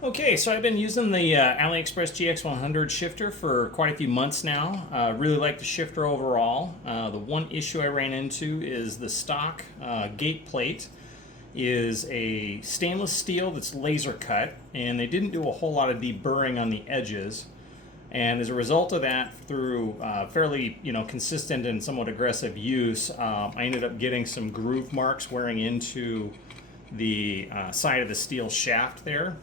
Okay, so I've been using the AliExpress GX100 shifter for quite a few months now. Really like the shifter overall. The one issue I ran into is the stock gate plate is a stainless steel that's laser cut, and they didn't do a whole lot of deburring on the edges. And as a result of that, through fairly consistent and somewhat aggressive use, I ended up getting some groove marks wearing into the side of the steel shaft there.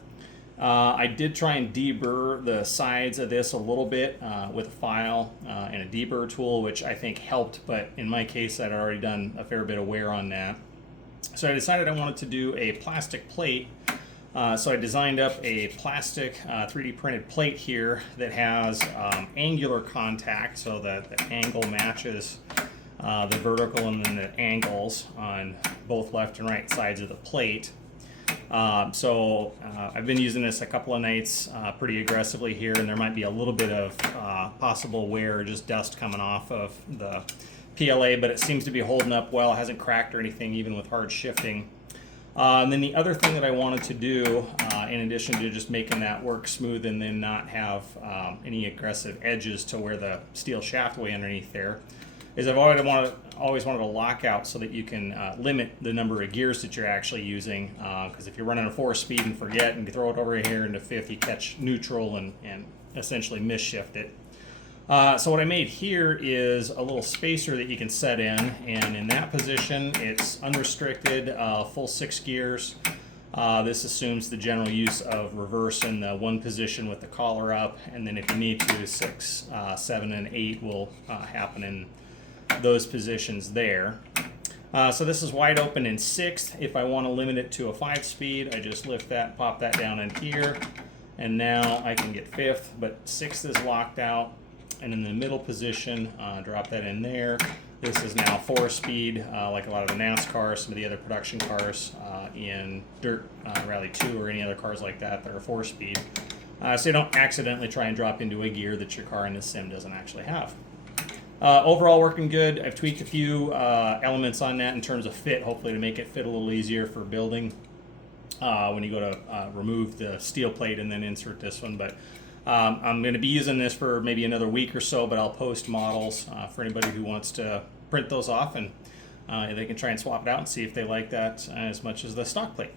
I did try and deburr the sides of this a little bit with a file and a deburr tool, which I think helped, but in my case I'd already done a fair bit of wear on that. So I decided I wanted to do a plastic plate. So I designed up a plastic 3D printed plate here that has angular contact, so that the angle matches the vertical and then the angles on both left and right sides of the plate. I've been using this a couple of nights pretty aggressively here, and there might be a little bit of possible wear or just dust coming off of the PLA, but it seems to be holding up well. It hasn't cracked or anything, even with hard shifting. And then the other thing that I wanted to do, in addition to just making that work smooth and then not have any aggressive edges to where the steel shaft way underneath there, is I've always wanted a lockout so that you can limit the number of gears that you're actually using. Because if you're running a 4-speed and forget and you throw it over here into 5th, you catch neutral and essentially misshift it. So what I made here is a little spacer that you can set in, and in that position it's unrestricted, full 6 gears. This assumes the general use of reverse in the 1 position with the collar up, and then if you need to, 6, 7, and 8 will happen in those positions there. So this is wide open in 6th. If I want to limit it to a 5-speed, I just lift that, pop that down in here, and now I can get 5th, but 6th is locked out. And in the middle position, drop that in there. This is now 4-speed, like a lot of the NASCAR, some of the other production cars in Dirt Rally 2 or any other cars like that are 4-speed. So you don't accidentally try and drop into a gear that your car in this sim doesn't actually have. Overall working good. I've tweaked a few elements on that in terms of fit, hopefully to make it fit a little easier for building when you go to remove the steel plate and then insert this one. But I'm going to be using this for maybe another week or so, but I'll post models for anybody who wants to print those off, and they can try and swap it out and see if they like that as much as the stock plate.